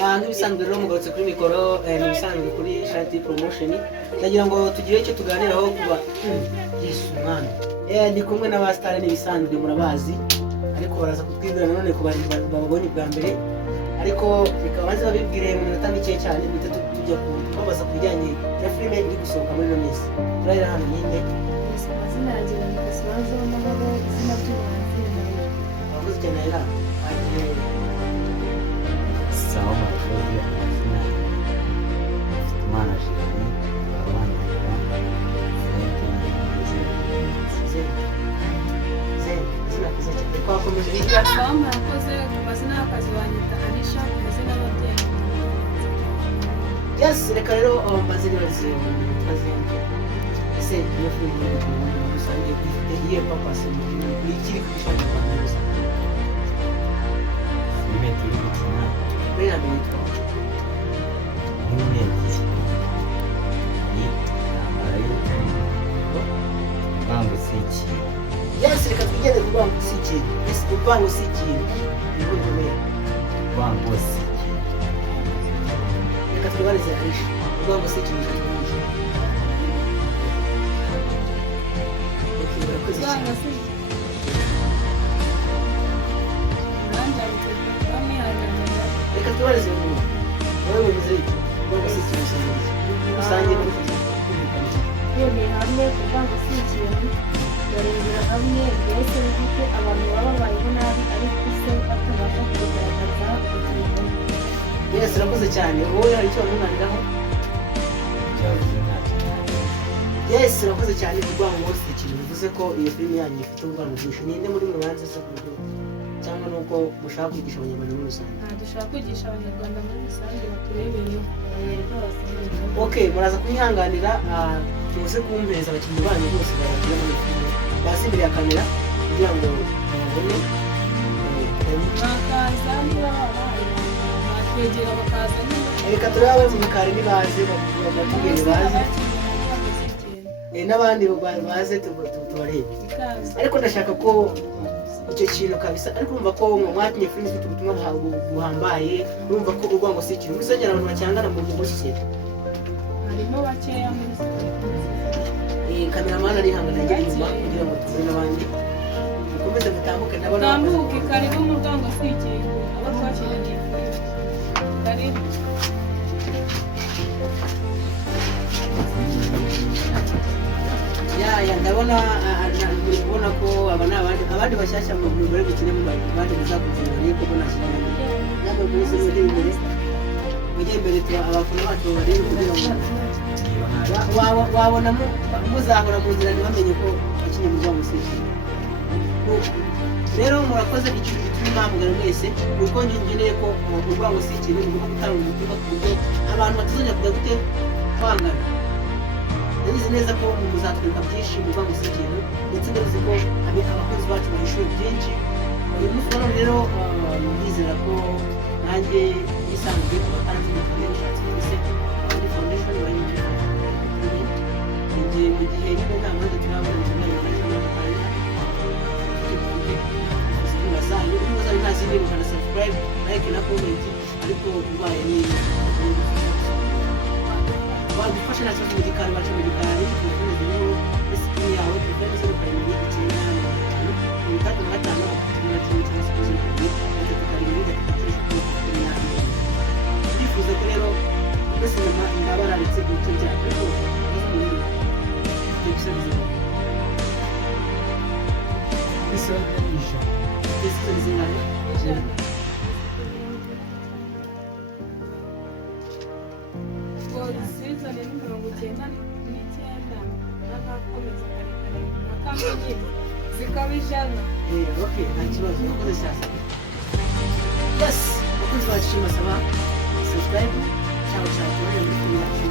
nk'ibisanzwe rero mugarutse kuri mikoro ibisanzwe kuri Shanti Promotion ndagira ngo tugire icyo tuganiraho kuba Yesu mwana ndi kumwe n'abasitari n'ibisanzwe murabazi ariko baraza kutwibwira nanone ku bari babonye bwa mbere ariko reka banze babibwire mu minota mike cyane tujya kubabaza ku bijyanye na filime iri gusohoka muri ino minsi turahera hano nyine amazina yanjye ni Kasibazo n'amabo izina ry'ubuhanzi abakozi cyane rero sawa murakoze amazina Imana Jeremy abana twakomeje sawa murakoze ku mazina y'akazi banyita Anisha ku mazina y'ababyeyi yes reka rero mbaze nibaze twazenge ese iyo filime rusange ifite iyihe purpose ni ikiri kwishaka Rwanda rusange filime turi gukina muri Amerika nk'imyezi ni intambara y'urukundo bangu si ikintu yes reka twigeze kuvuga ngo si ikintu ese kuvuga ngo si ikintu niho bikomeye bangu si ikintu reka twibarize Anisha kuvuga ngo si ikintu cyatwumvishe okay barakoze cyane banga se nanjye bamwe haganira reka twibarize umuntu wowe wumeze kuvuga ngo si ikintu rusange twebwe hamwe kuvuga ngo si ikintu barebera hamwe mbese bifite abantu baba babayeho nabi ariko se batabasha kubigaragaza ukuntu yes urakoze cyane wowe hari icyo wamwunganiraho byavuze ntacyo yes urakoze cyane kuvuga ngo si ikintu bivuze ko iyo filime yanyu ifite ubuvanganzo bwinshi ninde muri mwe banze se ku buryo cyangwa nuko mushaka kwigisha abanyarwanda muri rusange dushaka kwigisha abanyarwanda muri rusange baturebereho rwose okay muraza kunyihanganira tuze kumpereza abakinnyi banyu bose bagira muri filime basi imbere ya kamera kugira ngo mubone bakaza niba batwegera bakaza reka turebe abari mu bikari nibaze batubwire baze n'abandi baze tubarebe ariko ndashaka ko icyo kintu kabisa ariko urumva ko mwakinye filime ifite ubutumwa buhambaye urumva ko urwango si ikintu musengera abantu bacyangana muri sosiyete harimo bakeya muri kameramani arihangana ajya inyuma kugira ngo tubone n'abandi mukomeze mutambuke ndabona tambuke karibu umuryango si ikintu abo twakiranye karibu ya ndabona ubona ko aba ni abandi bashyashya mu mugore gukine mu bandi muzakugira ariko ko nashyira namwe muri se muri imbere mujye imbere tuba abafana bacu barebe kugira ngo wabona muzahora mu nzira ntibamenye ko wakinye mu rwa musiki rero murakoze ikintu gituma mwamugana mwese kuko ngeneye ko urwa musiki mugomba gutanga ubutumwa ku buryo abantu batazongera kujya gute kwangana ndabizi neza ko muzatwereka byinshi muva mu ikintu ndetse ndabizi ko abakozi bacu bahishuye byinshi uyu munsi none rero ndizera ko nanjye bisanzwe ku batanze ibikorwa bishatse byose muri foundation bari mu gihe nyine nta mpande turabona ikibazo cy'amatanya ubuzima zanyu niba zari nta zindi mukana subscribe like na comment ariko ubaye ni wadufasha na kibazo mu gikari baca mu gikari telefone ziriho esipini yawe telefone zero karindwi icyenda na gatanu mirongo itatu na gatanu cumi na kimwe cyangwa se kuri gatatu karindwi gatatu makumyabiri ndifuza ko rero muri sinema ndabararitse ibice byacu ariko ibyo bisubizo bisobanuye ese zingana sizoni ni 99 n'agakomeza karekare akamenya zikaba ijana okay nta kibazo urakoze cyane yes abakunzi bacu shimasaba subscribe ciao ciao tubone muri filime yacu